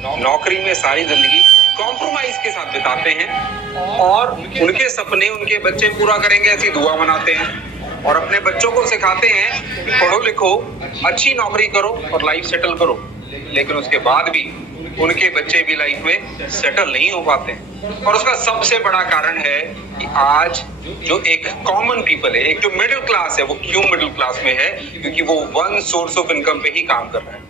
नौकरी में सारी जिंदगी कॉम्प्रोमाइज के साथ बिताते हैं और उनके सपने उनके बच्चे पूरा करेंगे ऐसी दुआ मनाते हैं और अपने बच्चों को सिखाते हैं कि पढ़ो लिखो, अच्छी नौकरी करो और लाइफ सेटल करो। लेकिन उसके बाद भी उनके बच्चे भी लाइफ में सेटल नहीं हो पाते हैं और उसका सबसे बड़ा कारण है कि आज जो एक कॉमन पीपल है, एक जो मिडिल क्लास है, वो क्यों मिडिल क्लास में है? क्योंकि वो वन सोर्स ऑफ इनकम पे ही काम कर रहा है।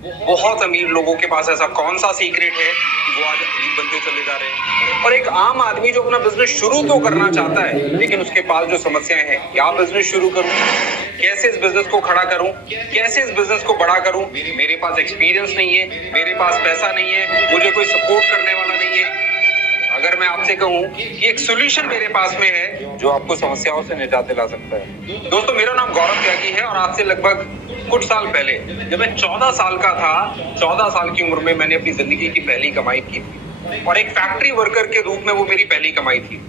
बहुत अमीर लोगों के पास ऐसा कौन सा सीक्रेट है कि वो आज गरीब बनते चले जा रहे हैं? और एक आम आदमी जो अपना बिजनेस शुरू तो करना चाहता है, लेकिन उसके पास जो समस्याएं हैं, क्या बिजनेस शुरू करूं, कैसे इस बिजनेस को खड़ा करूं, कैसे इस बिजनेस को बड़ा करूं, मेरे पास एक्सपीरियंस नहीं है, मेरे पास पैसा नहीं है, मुझे कोई सपोर्ट करने वाला नहीं है। अगर मैं आपसे कहूं कि एक सॉल्यूशन मेरे पास में है जो आपको समस्याओं से निजात दिला सकता है। दोस्तों, मेरा नाम गौरव त्यागी है और आज से लगभग कुछ साल पहले जब मैं 14 साल का था, 14 साल की उम्र में मैंने अपनी जिंदगी की पहली कमाई की थी और एक फैक्ट्री वर्कर के रूप में वो मेरी पहली कमाई थी।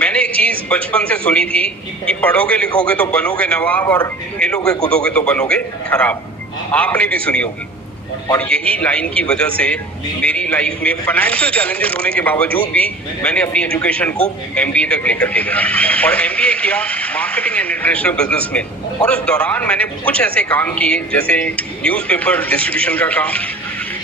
मैंने एक चीज बचपन से सुनी थी कि पढ़ोगे लिखोगे तो बनोगे नवाब और खेलोगे कूदोगे तो बनोगे खराब। आपने भी सुनी होगी और यही लाइन की वजह से मेरी लाइफ में फाइनेंशियल चैलेंजेस होने के बावजूद भी मैंने अपनी एजुकेशन को एमबीए तक लेकर के गया और एमबीए किया मार्केटिंग एंड इंटरनेशनल बिजनेस में। और उस दौरान मैंने कुछ ऐसे काम किए जैसे न्यूज़पेपर डिस्ट्रीब्यूशन का काम,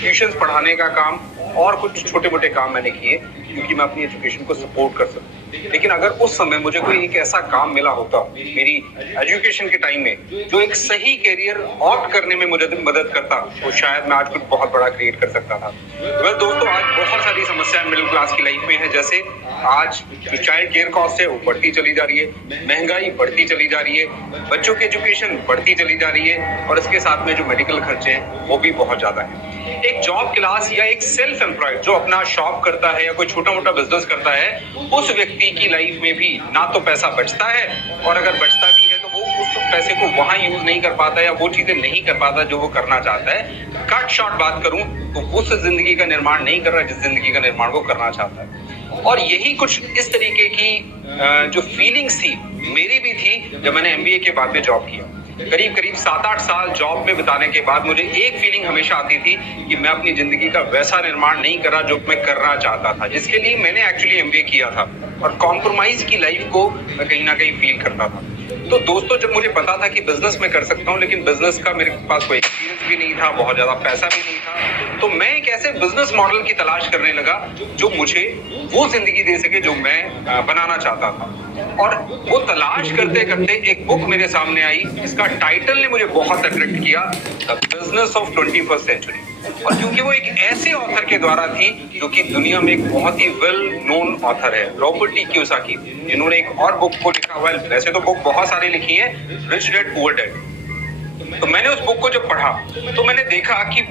ट्यूशंस पढ़ाने का काम और कुछ छोटे मोटे काम मैंने किए क्योंकि मैं अपनी एजुकेशन को सपोर्ट कर सकूं। लेकिन अगर उस समय मुझे कोई एक ऐसा काम मिला होता मेरी एजुकेशन के टाइम में जो एक सही करियर ऑप्ट करने में मुझे मदद करता, तो शायद मैं आज कुछ बहुत बड़ा क्रिएट कर सकता था। वेल दोस्तों, आज बहुत सारी समस्याएं मिडिल क्लास की लाइफ में है। जैसे आज जो चाइल्ड केयर कॉस्ट है वो बढ़ती चली जा रही है, महंगाई बढ़ती चली जा रही है, बच्चों की एजुकेशन बढ़ती चली जा रही है और इसके साथ में जो मेडिकल खर्चे हैं वो भी बहुत ज्यादा है। एक जॉब क्लास या एक सेल्फ एम्प्लॉयड जो अपना शॉप करता है या कोई छोटा मोटा बिजनेस करता है, उस व्यक्ति की लाइफ में भी ना तो पैसा बचता है और अगर बचता भी है तो वो उस पैसे को वहां यूज नहीं कर पाता या वो चीजें नहीं कर पाता जो वो करना चाहता है। कट शॉर्ट बात करूं तो उस जिंदगी का निर्माण नहीं कर रहा जिस जिंदगी का निर्माण वो करना चाहता है। और यही कुछ इस तरीके की जो फीलिंग्स थी मेरी भी थी जब मैंने एमबीए के बाद में जॉब किया। करीब 7-8 साल जॉब में बिताने के बाद मुझे एक फीलिंग हमेशा आती थी कि मैं अपनी जिंदगी का वैसा निर्माण नहीं कर रहा जो मैं करना चाहता था, जिसके लिए मैंने एक्चुअली एमबीए किया था और कॉम्प्रोमाइज की लाइफ को मैं कहीं ना कहीं फील करता था। तो दोस्तों, जब मुझे पता था कि बिजनेस में कर सकता हूँ लेकिन बिजनेस का मेरे पास कोई एक्सपीरियंस भी नहीं था, बहुत ज्यादा पैसा भी नहीं था, तो मैं एक ऐसे बिजनेस मॉडल की तलाश करने लगा जो मुझे वो जिंदगी दे सके जो मैं बनाना चाहता था। और वो तलाश करते करते एक बुक मेरे सामने आई, इसका टाइटल ने मुझे बहुत अट्रैक्ट किया, the business of 21st century. और क्योंकि वो एक ऐसे ऑथर के द्वारा थी जो कि दुनिया में एक बहुत ही वेल नोन ऑथर है, रॉबर्ट टी कियोसाकी, जिन्होंने एक और बुक को लिखा हुआ है। वैसे तो बुक बहुत सारी लिखी है, रिच डैड पुअर डैड। तो मैंने उस बुक को जब पढ़ा तो मैंने देखा कि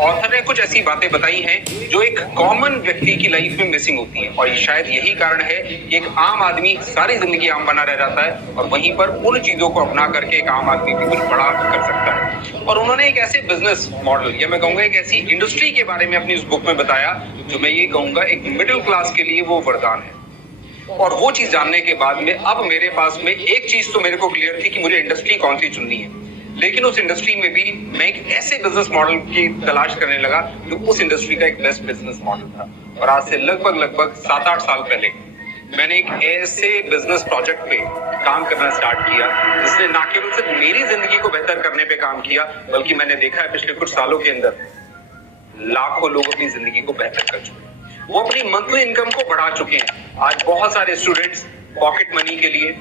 ऑथर ने कुछ ऐसी बातें बताई हैं जो एक कॉमन व्यक्ति की लाइफ में मिसिंग होती हैं और शायद यही कारण है कि एक आम आदमी सारी जिंदगी आम बना रह जाता है और वहीं पर उन चीजों को अपना करके एक आम आदमी भी कुछ बड़ा कर सकता है। और उन्होंने एक ऐसे बिजनेस मॉडल या मैं कहूंगा एक ऐसी इंडस्ट्री के बारे में अपनी उस बुक में बताया जो मैं ये कहूंगा एक मिडिल क्लास के लिए वो वरदान है। और वो चीज जानने के बाद में अब मेरे पास में एक चीज तो मेरे को क्लियर थी कि मुझे इंडस्ट्री कौन सी चुननी है, लेकिन उस इंडस्ट्री में भी मैं एक ऐसे बिजनेस मॉडल की तलाश करने लगा जो उस इंडस्ट्री का एक बेस्ट बिजनेस मॉडल था। और आज से लगभग 7-8 साल पहले मैंने एक ऐसे बिजनेस प्रोजेक्ट पे काम करना स्टार्ट किया जिसने ना केवल सिर्फ मेरी जिंदगी को बेहतर करने पे काम किया, बल्कि मैंने देखा है पिछले कुछ सालों के अंदर लाखों लोग अपनी जिंदगी को बेहतर कर चुके हैं, वो अपनी मंथली इनकम को बढ़ा चुके हैं। आज बहुत सारे स्टूडेंट्स पॉकेट मनी के लिए,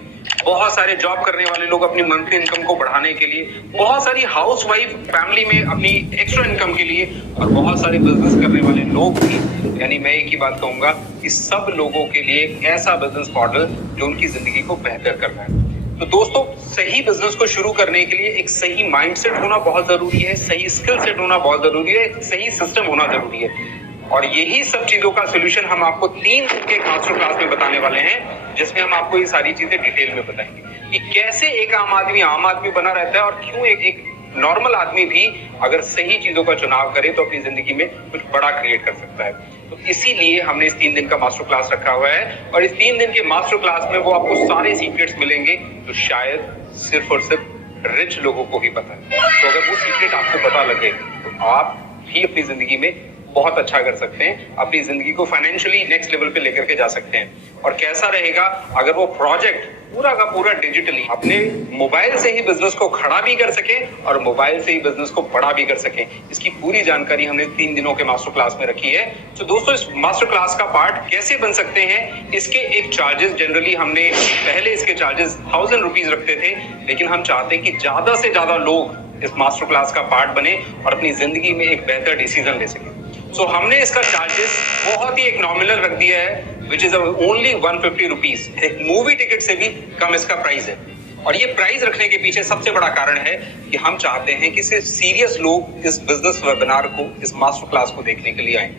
बहुत सारे जॉब करने वाले लोग अपनी मंथली इनकम को बढ़ाने के लिए, बहुत सारी हाउसवाइफ फैमिली में अपनी एक्स्ट्रा इनकम के लिए और बहुत सारे बिजनेस करने वाले लोग भी, यानी मैं एक ही बात कहूंगा कि सब लोगों के लिए एक ऐसा बिजनेस मॉडल जो उनकी जिंदगी को बेहतर कर रहा है। तो दोस्तों, सही बिजनेस को शुरू करने के लिए एक सही माइंडसेट होना बहुत जरूरी है, सही स्किल सेट होना बहुत जरूरी है, एक सही सिस्टम होना जरूरी है। और यही सब चीजों का सोल्यूशन हम आपको 3 दिन के मास्टर क्लास में बताने वाले हैं, जिसमें हम आपको ये सारी चीजें डिटेल में बताएंगे कि कैसे एक आम आदमी बना रहता है और क्यों एक नॉर्मल आदमी भी अगर सही चीजों का चुनाव करे तो अपनी जिंदगी में कुछ बड़ा क्रिएट कर सकता है। तो इसीलिए हमने इस 3 दिन का मास्टर क्लास रखा हुआ है और इस 3 दिन के मास्टर क्लास में वो आपको सारे सीक्रेट्स मिलेंगे जो शायद सिर्फ और सिर्फ रिच लोगों को ही पता है। तो अगर वो सीक्रेट आपको पता लगे तो आप भी अपनी जिंदगी में बहुत अच्छा कर सकते हैं, अपनी जिंदगी को फाइनेंशियली नेक्स्ट लेवल पे लेकर के जा सकते हैं। और कैसा रहेगा अगर वो प्रोजेक्ट पूरा का पूरा डिजिटली अपने मोबाइल से ही बिजनेस को खड़ा भी कर सके और मोबाइल से ही बिजनेस को बड़ा भी कर सके। इसकी पूरी जानकारी हमने 3 दिनों के मास्टर क्लास में रखी है। तो दोस्तों, इस मास्टर क्लास का पार्ट कैसे बन सकते हैं, इसके एक चार्जेस जनरली हमने पहले इसके चार्जेस 1000 रुपीज रखते थे, लेकिन हम चाहते हैं कि ज्यादा से ज्यादा लोग इस मास्टर क्लास का पार्ट बने और अपनी जिंदगी में एक बेहतर डिसीजन ले सके। सो हमने इसका चार्जेस बहुत ही एक नॉमिनल रख दिया है, विच इज ओनली 150 रुपीज। एक मूवी टिकट से भी कम इसका प्राइस है। और ये प्राइस रखने के पीछे सबसे बड़ा कारण है कि हम चाहते हैं कि सिर्फ सीरियस लोग इस बिजनेस वेबिनार को, इस मास्टर क्लास को देखने के लिए आए।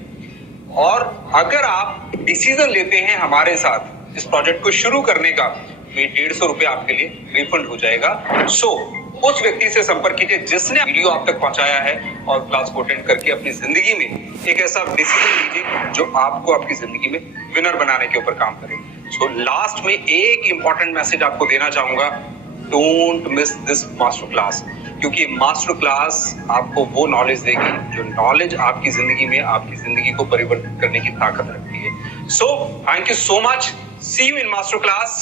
और अगर आप डिसीजन लेते हैं हमारे साथ इस प्रोजेक्ट को शुरू करने का, तो ये 150 रुपये आपके लिए रिफंड हो जाएगा। सो उस व्यक्ति से संपर्क कीजिए जिसने वीडियो आप तक पहुंचाया है और क्लास को अटेंड करके अपनी जिंदगी में एक ऐसा डिसीजन लीजिए जो आपको आपकी जिंदगी में विनर बनाने के ऊपर काम करे। सो लास्ट में एक इंपॉर्टेंट मैसेज आपको देना चाहूंगा, don't miss this master class, क्योंकि मास्टर क्लास आपको वो नॉलेज देगी जो नॉलेज आपकी जिंदगी में आपकी जिंदगी को परिवर्तित करने की ताकत रखती है। So thank you so much, see you in master class.